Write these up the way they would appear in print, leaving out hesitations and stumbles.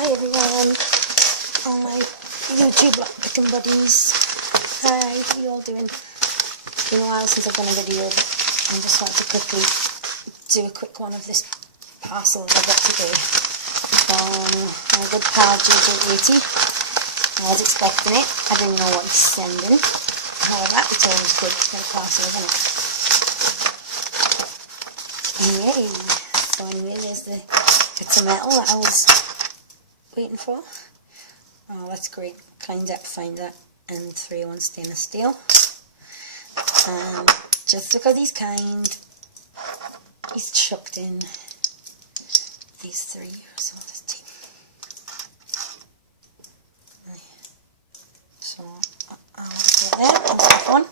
Hi everyone, all my YouTube lock picking buddies. Hi, how are you all doing? It's been a while since I've done a video. I just wanted to quickly do a quick one of this parcel that I got today from my good pal Jj.80. I was expecting it, I didn't know what he's sending. However, it's always good to get a parcel, isn't it? Yay! So anyway, there's the bits of metal that I was waiting for. Oh, that's great. Klein depth finder and 301 stainless steel. And just because he's kind, he's chucked in these 3 years of this tape. So I'll put it there. That's that one.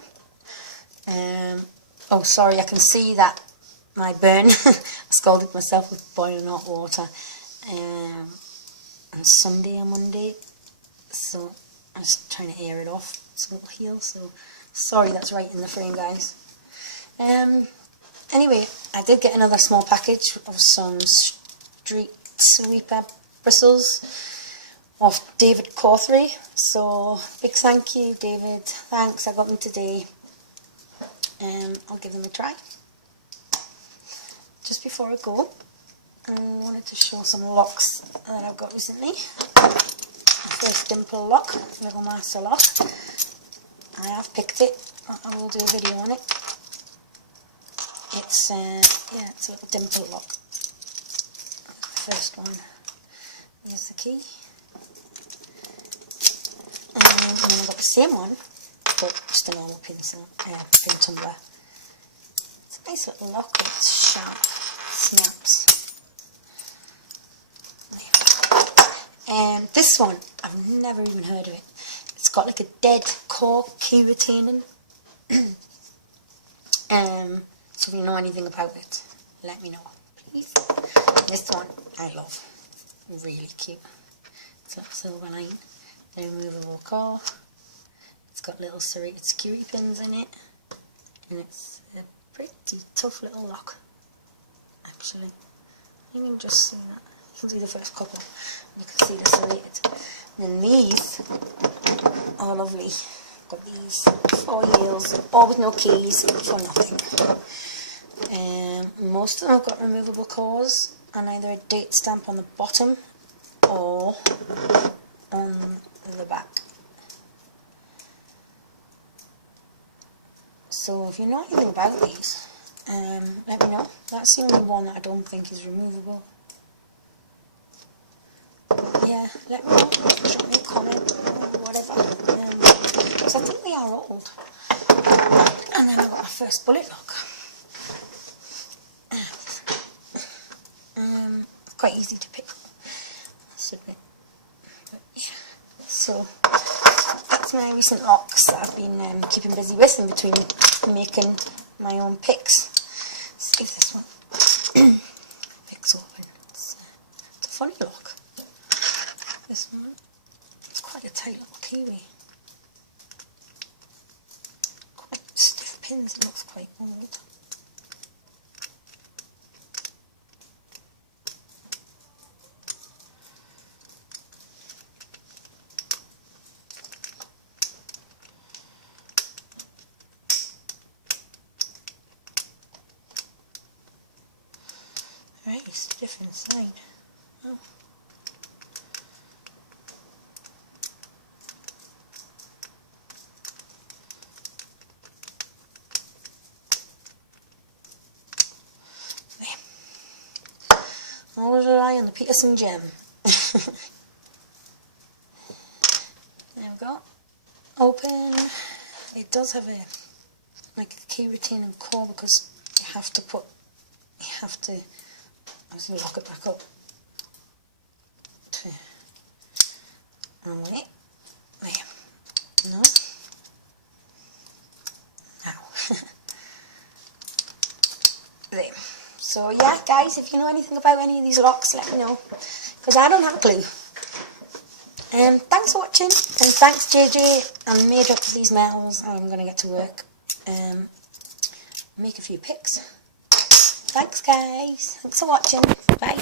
Oh, sorry, I can see that my burn. I scalded myself with boiling hot water on Sunday or Monday, so I was trying to air it off so it'll heal. So sorry, that's right in the frame, guys. Anyway, I did get another small package of some street sweeper bristles off David Corthery. So big thank you, David. Thanks, I got them today. I'll give them a try. Just before I go, I wanted to show some locks that I've got recently. My first dimple lock, little master lock. I have picked it. I will do a video on it. It's yeah, it's a little dimple lock. First one. Here's the key. And then I've got the same one, but just a normal pin tumbler. It's a nice little lock. It's sharp. Snaps. And this one, I've never even heard of it. It's got like a dead core key retaining. So if you know anything about it, let me know, please. This one I love. Really cute. It's got silver line, the removable core. It's got little serrated security pins in it, and it's a pretty tough little lock. Actually, you can just see that. You can see the first couple. You can see the serrated. And then these are lovely. Got these 4 years, all with no keys for nothing. Most of them have got removable cores and either a date stamp on the bottom or on the back. So if you know anything about these, let me know. That's the only one that I don't think is removable. Yeah, let me know. Drop me a comment or whatever. Because I think they are old. And then I got my first bullet lock. Quite easy to pick. But yeah. So that's my recent locks that I've been keeping busy with in between making my own picks. Let's see if this one picks open. It's a funny lock. This one, it's quite a tight little kiwi. Quite stiff pins, it looks quite old. Right, it's stiff inside. Oh. Always rely on the Peterson gem. There we go. Open. It does have a like a key retaining core because you have to obviously lock it back up to unlock it. There. No. Now. There. So yeah, guys, if you know anything about any of these locks, let me know, because I don't have a clue. Thanks for watching, and thanks JJ. I made up these metals. I'm going to get to work, make a few picks. Thanks guys, thanks for watching, bye.